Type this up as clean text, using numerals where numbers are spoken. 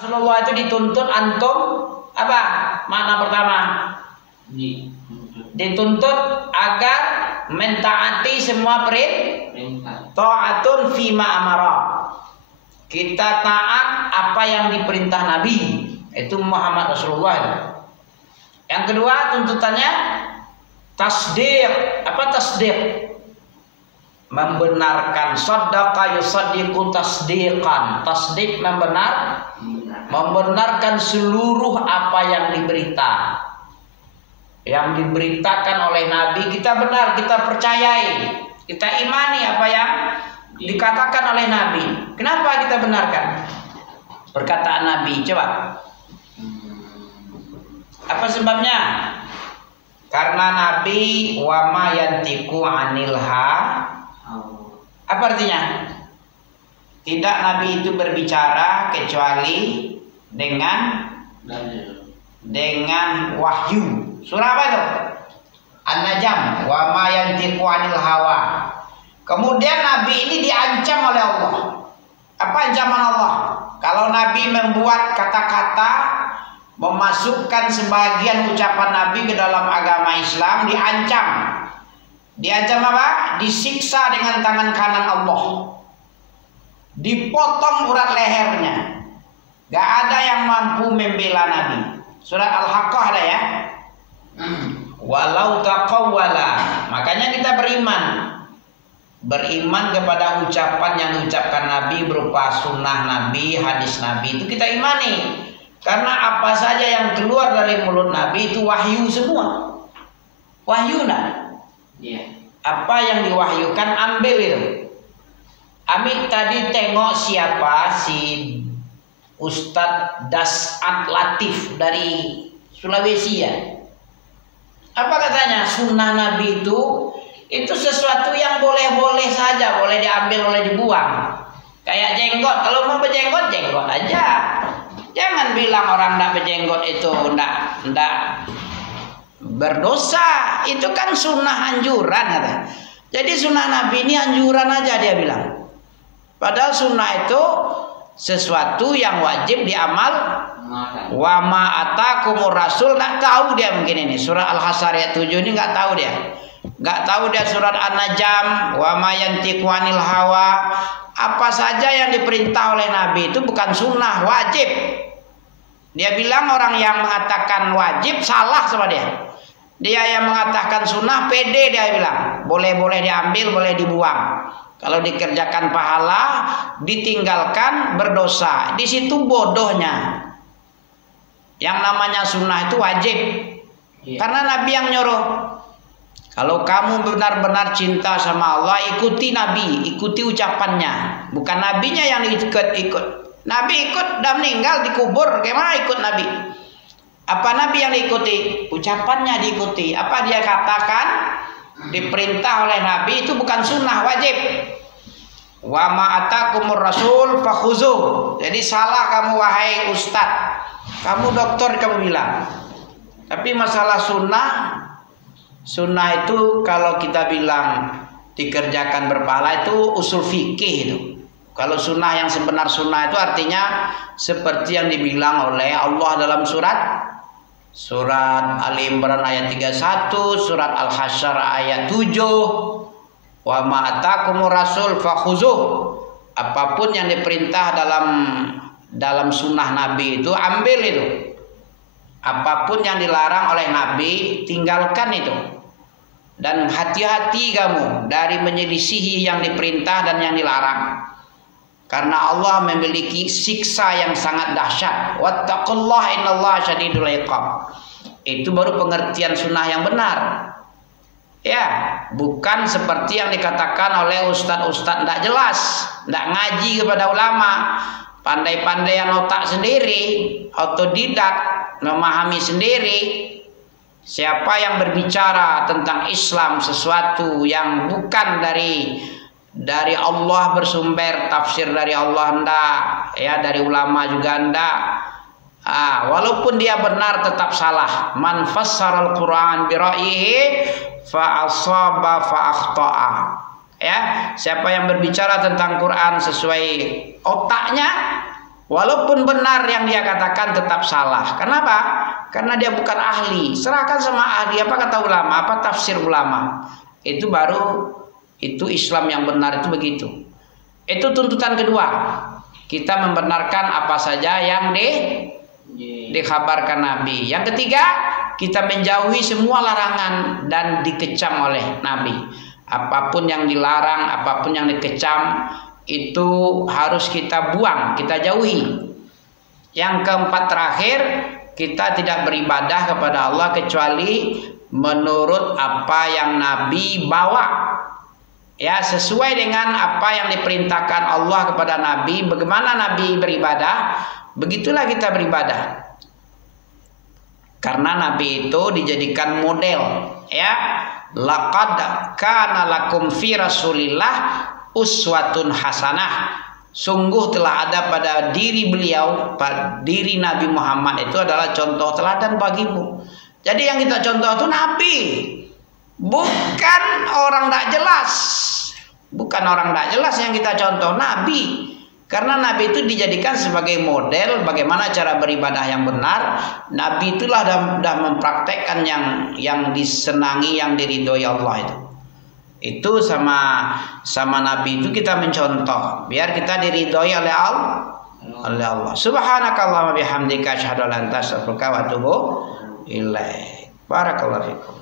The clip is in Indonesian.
Rasulullah itu dituntut antum apa? Makna pertama. Dituntut agar mentaati semua perintah. Ta'atun fima amara. Kita taat apa yang diperintah Nabi. Itu Muhammad Rasulullah. Yang kedua tuntutannya tasdiq. Apa tasdiq? Membenarkan. Saddaqa yusaddiqu tasdiqan. Tasdiq membenarkan seluruh apa yang diberita. Yang diberitakan oleh Nabi kita benar, kita percayai, kita imani apa yang dikatakan oleh Nabi. Kenapa kita benarkan perkataan Nabi? Coba. Apa sebabnya? Karena Nabi wa ma yantiqu anil hawa. Apa artinya? Tidak Nabi itu berbicara kecuali dengan wahyu. Surah apa itu? An-Najm. Wa ma yantiqu anil hawa. Kemudian Nabi ini diancam oleh Allah. Apa ancaman Allah? Kalau Nabi membuat kata-kata, memasukkan sebagian ucapan Nabi ke dalam agama Islam, diancam. Diancam apa? Disiksa dengan tangan kanan Allah. Dipotong urat lehernya. Gak ada yang mampu membela Nabi. Surat Al-Haqqah ada ya. Walau taqawwala. Makanya kita beriman kepada ucapan yang diucapkan Nabi berupa sunnah Nabi, hadis Nabi, itu kita imani. Karena apa saja yang keluar dari mulut Nabi itu wahyu semua. Wahyu Apa yang diwahyukan ambil itu. Amik tadi tengok siapa si Ustadz Dasat Latif dari Sulawesi ya. Apa katanya? Sunnah Nabi itu sesuatu yang boleh-boleh saja, boleh diambil, boleh dibuang. Kayak jenggot, kalau mau berjenggot, jenggot aja. Jangan bilang orang tidak berjenggot itu tidak berdosa. Itu kan sunnah anjuran kata. Jadi sunnah Nabi ini anjuran aja dia bilang. Padahal sunnah itu sesuatu yang wajib diamal. Wa ma atakumur rasul, nggak tahu dia mungkin ini surah Al-Hasyr ayat 7 ini nggak tahu dia. Nggak tahu dia surat An-Najm wa ma yantiqu anil hawa. Apa saja yang diperintah oleh Nabi itu bukan sunnah, wajib. Dia bilang orang yang mengatakan wajib salah sama dia. Dia yang mengatakan sunnah pede, dia bilang boleh-boleh diambil, boleh dibuang. Kalau dikerjakan pahala, ditinggalkan berdosa. Di situ bodohnya. Yang namanya sunnah itu wajib. Karena Nabi yang nyuruh. Kalau kamu benar-benar cinta sama Allah, ikuti Nabi, ikuti ucapannya. Bukan Nabinya yang ikut. Nabi ikut, dah meninggal dikubur, gimana ikut Nabi? Apa Nabi yang diikuti? Ucapannya diikuti. Apa dia katakan? Diperintah oleh Nabi itu bukan sunnah, wajib. Wa ma atakumur rasul fakhuzuh. Jadi salah kamu wahai ustaz. Kamu dokter kamu bilang. Tapi masalah sunnah itu kalau kita bilang dikerjakan berpahala itu usul fikih itu. Kalau sunnah yang sebenar sunnah itu artinya seperti yang dibilang oleh Allah dalam surat Ali Imran ayat 31, surat Al-Hasyr ayat 7. Wa ma atakumur rasul fakhuzuh. Apapun yang diperintah dalam sunnah Nabi itu ambil itu. Apapun yang dilarang oleh Nabi tinggalkan itu. Dan hati-hati kamu dari menyelisihi yang diperintah dan yang dilarang. Karena Allah memiliki siksa yang sangat dahsyat. Wattaqullaha innallaha syadidul iqab. Itu baru pengertian sunnah yang benar. Ya, bukan seperti yang dikatakan oleh ustadz-ustadz tidak jelas, tidak ngaji kepada ulama, pandai-pandaian otak sendiri, otodidak, memahami sendiri. Siapa yang berbicara tentang Islam sesuatu yang bukan dari Allah bersumber, tafsir dari Allah enggak, ya dari ulama juga enggak. Walaupun dia benar tetap salah. Man fassaral Quran bi ra'yihi fa asaba fa akhta'a. Ya, siapa yang berbicara tentang Quran sesuai otaknya, Walaupun benar yang dia katakan tetap salah. Kenapa? Karena dia bukan ahli. Serahkan sama ahli. Apa kata ulama? Apa tafsir ulama? Itu baru itu Islam yang benar itu begitu. Itu tuntutan kedua. Kita membenarkan apa saja yang dikhabarkan Nabi. Yang ketiga, kita menjauhi semua larangan dan dikecam oleh Nabi. Apapun yang dilarang, apapun yang dikecam, itu harus kita buang, kita jauhi. Yang keempat terakhir, kita tidak beribadah kepada Allah kecuali menurut apa yang Nabi bawa. Ya, sesuai dengan apa yang diperintahkan Allah kepada Nabi. Bagaimana Nabi beribadah, begitulah kita beribadah. Karena Nabi itu dijadikan model, ya. Laqad kana lakum fi Rasulillah uswatun hasanah. Sungguh telah ada pada diri beliau, pada diri Nabi Muhammad itu adalah contoh teladan bagimu. Jadi yang kita contoh itu Nabi, bukan orang tak jelas. Bukan orang tak jelas yang kita contoh, Nabi. Karena Nabi itu dijadikan sebagai model bagaimana cara beribadah yang benar. Nabi itulah sudah mempraktekkan yang disenangi, yang diridhoi Allah itu. Itu sama Nabi itu kita mencontoh biar kita diridhoi oleh Allah. Subhanakallahumma bihamdika asyhadu an la ilaha illa anta astaghfiruka wa atubu ilaik. Barakallahu fikum.